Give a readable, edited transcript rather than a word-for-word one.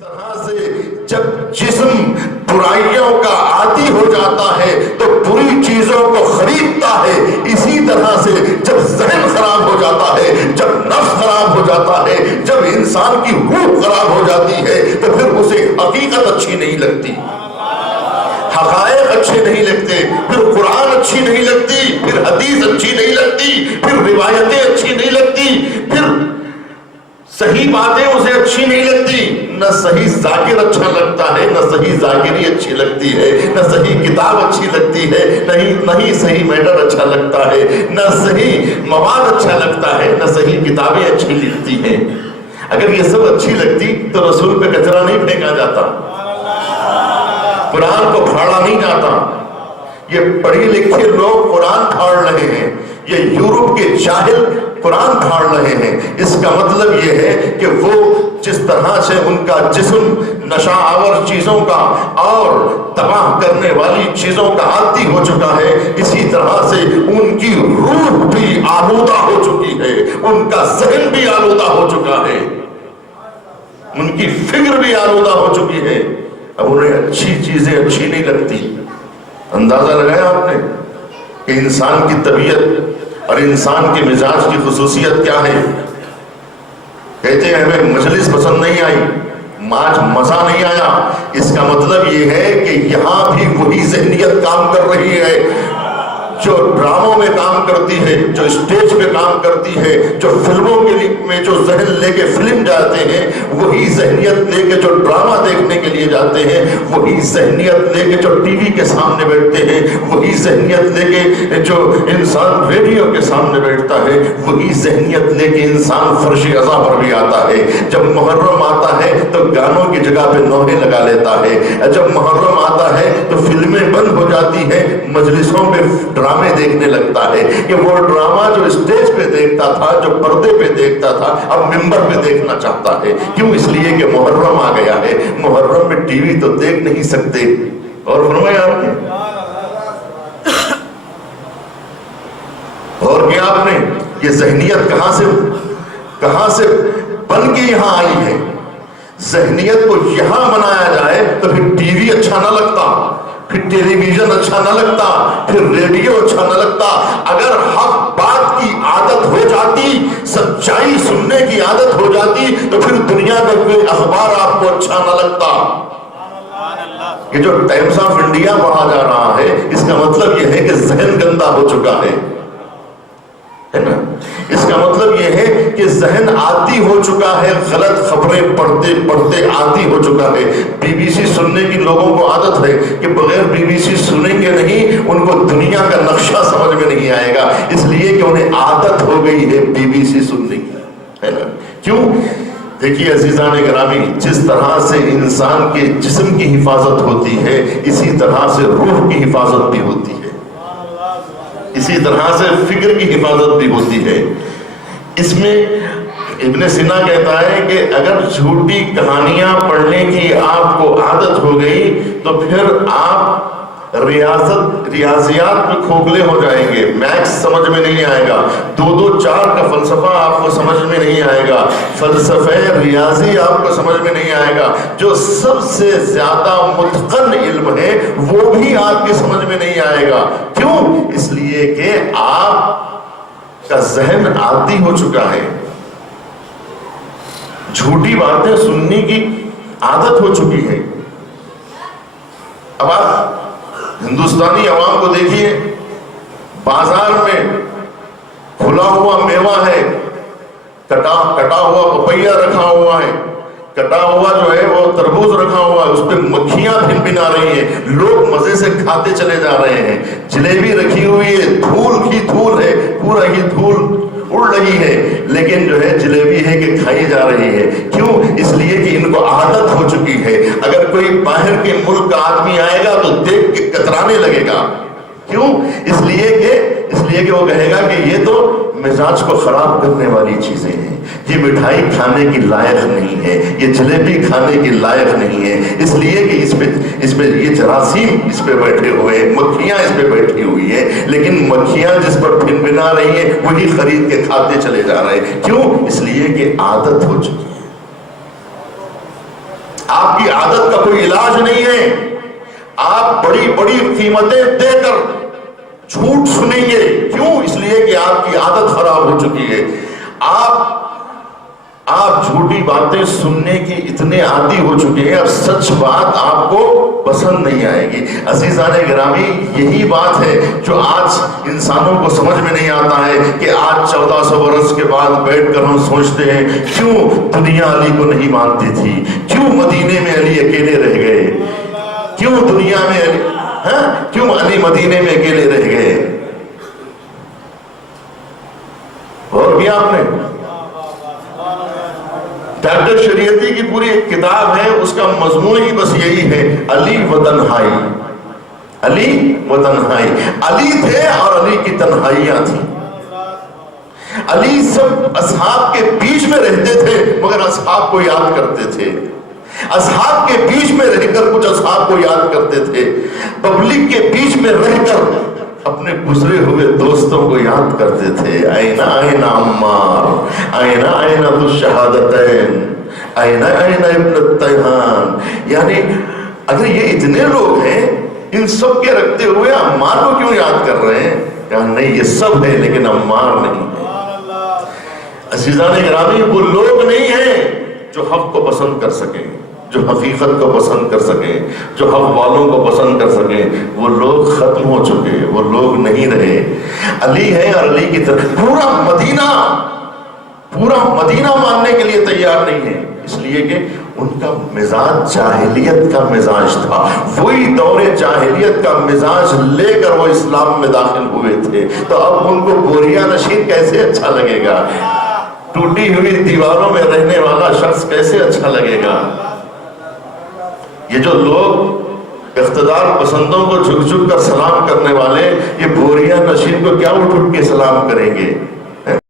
طرح سے جب جسم برائیوں کا عادی ہو جاتا ہے تو بری چیزوں کو خریدتا ہے، اسی طرح سے جب ذہن خراب ہو جاتا ہے، جب نفس خراب ہو جاتا ہے، جب انسان کی روح خراب ہو جاتی ہے تو پھر اسے حقیقت اچھی نہیں لگتی، حقائق اچھے نہیں لگتے، پھر قرآن اچھی نہیں لگتی، پھر حدیث اچھی نہیں لگتی، پھر روایتیں اچھی نہیں لگتی، پھر صحیح باتیں اسے اچھی نہیں لگتی، نہ صحیح ذاکر اچھا لگتا ہے، نہ صحیح ذاکری اچھی لگتی ہے، نہ صحیح کتاب اچھی لگتی ہے، نہ ہی صحیح میٹر اچھا لگتا ہے، نہ صحیح مواد اچھا لگتا ہے، نہ صحیح کتابیں اچھی لگتی ہیں۔ اگر یہ سب اچھی لگتی تو رسول پہ کچرا نہیں پھینکا جاتا، قرآن کو پھاڑا نہیں جاتا۔ یہ پڑھے لکھے لوگ قرآن پھاڑ رہے ہیں، یہ یورپ کے جاہل قرآن پھاڑ رہے ہیں۔ اس کا مطلب یہ ہے کہ وہ جس طرح سے ان کا جسم نشہ آور چیزوں کا اور تباہ کرنے والی چیزوں کا عادی ہو چکا ہے، اسی طرح سے ان کی روح بھی آلودہ ہو چکی ہے، ان کا ذہن بھی آلودہ ہو چکا ہے، ان کی فکر بھی آلودہ ہو چکی ہے۔ اب انہیں اچھی چیزیں اچھی نہیں لگتی۔ اندازہ لگایا آپ نے کہ انسان کی طبیعت اور انسان کے مزاج کی خصوصیت کیا ہے؟ کہتے ہیں ہمیں مجلس پسند نہیں آئی، آج مزہ نہیں آیا، اس کا مطلب یہ ہے کہ یہاں بھی وہی ذہنیت کام کر رہی ہے جو ڈراموں میں کام کرتی ہے، جو اسٹیج پہ کام کرتی ہے، جو فلموں کے میں جو ذہن لے کے فلم جاتے ہیں، وہی ذہنیت لے کے جو ڈرامہ دیکھنے کے لیے جاتے ہیں، وہی ذہنیت لے کے جو ٹی وی کے سامنے بیٹھتے ہیں، وہی ذہنیت لے کے جو انسان ریڈیو کے سامنے بیٹھتا ہے، وہی ذہنیت لے کے انسان فرش عزا پر بھی آتا ہے۔ جب محرم آتا ہے تو گانوں کی جگہ پہ نوحے لگا لیتا ہے، جب محرم آتا ہے تو فلمیں بند ہو جاتی ہیں، مجلسوں پہ ڈرامے دیکھنے لگتا ہے کہ وہ ڈرامہ جو اسٹیج پہ دیکھتا تھا، جو پردے پہ دیکھتا تھا، اب ممبر پہ دیکھنا چاہتا ہے۔ کیوں؟ اس لیے کہ محرم آ گیا ہے، محرم میں ٹی وی تو دیکھ نہیں سکتے۔ اور فرمایا آپ نے، اور کیا آپ نے یہ ذہنیت کہاں سے بن کے یہاں آئی ہے؟ ذہنیت کو یہاں بنایا جائے تو پھر ٹی وی اچھا نہ لگتا، پھر ٹیلی ویژن اچھا نہ لگتا، پھر ریڈیو اچھا نہ لگتا۔ اگر حق بات کی عادت ہو جاتی، سچائی سننے کی عادت ہو جاتی تو پھر دنیا کا کوئی اخبار آپ کو اچھا نہ لگتا۔ یہ جو ٹائمز آف انڈیا پڑھا جا رہا ہے، اس کا مطلب یہ ہے کہ ذہن گندا ہو چکا ہے نا؟ اس کا مطلب یہ ہے کہ ذہن عادی ہو چکا ہے، غلط خبریں پڑھتے پڑھتے عادی ہو چکا ہے۔ بی بی سی سننے کی لوگوں کو عادت ہے کہ بغیر بی بی سی سنیں گے نہیں، ان کو دنیا کا نقشہ سمجھ میں نہیں آئے گا، اس لیے کہ انہیں عادت ہو گئی ہے بی بی سی سننے کی، ہے نا؟ کیوں؟ دیکھیے عزیزان گرامی، جس طرح سے انسان کے جسم کی حفاظت ہوتی ہے، اسی طرح سے روح کی حفاظت بھی ہوتی ہے، اسی طرح سے فکر کی حفاظت بھی ہوتی ہے۔ اس میں ابن سینا کہتا ہے کہ اگر جھوٹی کہانیاں پڑھنے کی آپ کو عادت ہو گئی تو پھر آپ ریاضیات میں کھوکھلے ہو جائیں گے، میتھس سمجھ میں نہیں آئے گا، 2-2-4 کا فلسفہ آپ کو سمجھ میں نہیں آئے گا، فلسفہ ریاضی آپ کو سمجھ میں نہیں آئے گا، جو سب سے زیادہ متقن علم ہے وہ بھی آپ کی سمجھ میں نہیں آئے گا۔ کیوں؟ اس لیے کہ آپ کا ذہن عادی ہو چکا ہے، جھوٹی باتیں سننے کی عادت ہو چکی ہے۔ اب آپ ہندوستانی عوام کو دیکھیے، بازار میں کھلا ہوا میوہ ہے، کٹا ہوا پپیا رکھا ہوا ہے، کٹا ہوا جو ہے وہ تربوز رکھا ہوا ہے، اس پہ مکھیاں بھن رہی ہیں، لوگ مزے سے کھاتے چلے جا رہے ہیں۔ جلیبی رکھی ہوئی ہے، دھول ہی دھول ہے، پورا ہی دھول اڑ رہی ہے، لیکن جو ہے جلیبی ہے کہ کھائی جا رہی ہے۔ کیوں؟ اس لیے کہ ان کو عادت ہو چکی ہے۔ اگر کوئی باہر کے ملک کا آدمی آئے گا تو دیکھ کے کترانے لگے گا۔ کیوں؟ اس لیے کہ وہ کہے گا کہ یہ تو مزاج کو خراب کرنے والی چیزیں ہیں، یہ مٹھائی کھانے کی لائق نہیں ہے، یہ جلیبی کھانے کی لائق نہیں ہے، اس لیے کہ اس پہ یہ جراثیم اس پہ بیٹھے ہوئے ہیں، مکھیاں اس پہ بیٹھی ہوئی ہیں، لیکن مکھیاں جس پر بھنبھنا رہی ہیں وہی خرید کے کھاتے چلے جا رہے ہیں۔ کیوں؟ اس لیے کہ عادت ہو چکی ہے۔ آپ کی عادت کا کوئی علاج نہیں ہے. آپ بڑی بڑی قیمتیں دے کر جھوٹ سنیں گے. کیوں؟ اس لیے کہ آپ کی عادت خراب ہو چکی ہے. آپ جھوٹی باتیں سننے کے اتنے عادی ہو چکے ہیں، اب سچ بات آپ کو پسند نہیں آئے گی. عزیزان گرامی، یہی بات ہے جو آج انسانوں کو سمجھ میں نہیں آتا ہے کہ آج 1400 برس کے بعد بیٹھ کر ہم سوچتے ہیں کیوں دنیا علی کو نہیں مانتی تھی، کیوں مدینے میں علی اکیلے رہ گئے، کیوں دنیا میں کیوں علی مدینے میں اکیلے رہ گئے. اور کیا آپ نے ڈاکٹر شریعتی کی پوری ایک کتاب ہے، اس کا مضمون ہی بس یہی ہے، علی و تنہائی. علی و تنہائی. علی تھے اور علی کی تنہائیاں تھیں. علی سب اصحاب کے بیچ میں رہتے تھے مگر اصحاب کو یاد کرتے تھے. اصحاب کے بیچ میں رہ کر کچھ اصحاب کو یاد کرتے تھے. پبلک کے بیچ میں رہ کر اپنے گزرے ہوئے دوستوں کو یاد کرتے تھے. اینا اینا عمار، اینا اینا ذو الشہادتین، اینا اینا ابن التیہان. یعنی اگر یہ اتنے لوگ ہیں، ان سب کے رکھتے ہوئے عمار کو کیوں یاد کر رہے ہیں؟ کہا نہیں، یہ سب ہے لیکن عمار نہیں ہے. عزیزان گرامی، وہ لوگ نہیں ہیں جو حق کو پسند کر سکیں، جو حقیقت کو پسند کر سکیں، جو حق والوں کو پسند کر سکیں. وہ لوگ ختم ہو چکے، وہ لوگ نہیں رہے. علی ہے اور علی کی طرف پورا مدینہ ماننے کے لیے تیار نہیں ہے، اس لیے کہ ان کا مزاج جاہلیت کا مزاج تھا. وہی دور جاہلیت کا مزاج لے کر وہ اسلام میں داخل ہوئے تھے. تو اب ان کو بوریا نشین کیسے اچھا لگے گا؟ ٹوٹی ہوئی دیواروں میں رہنے والا شخص کیسے اچھا لگے گا؟ یہ جو لوگ اقتدار پسندوں کو جھک جھک کر سلام کرنے والے، یہ بوریا نشین کو کیا اٹھ اٹھ کے سلام کریں گے؟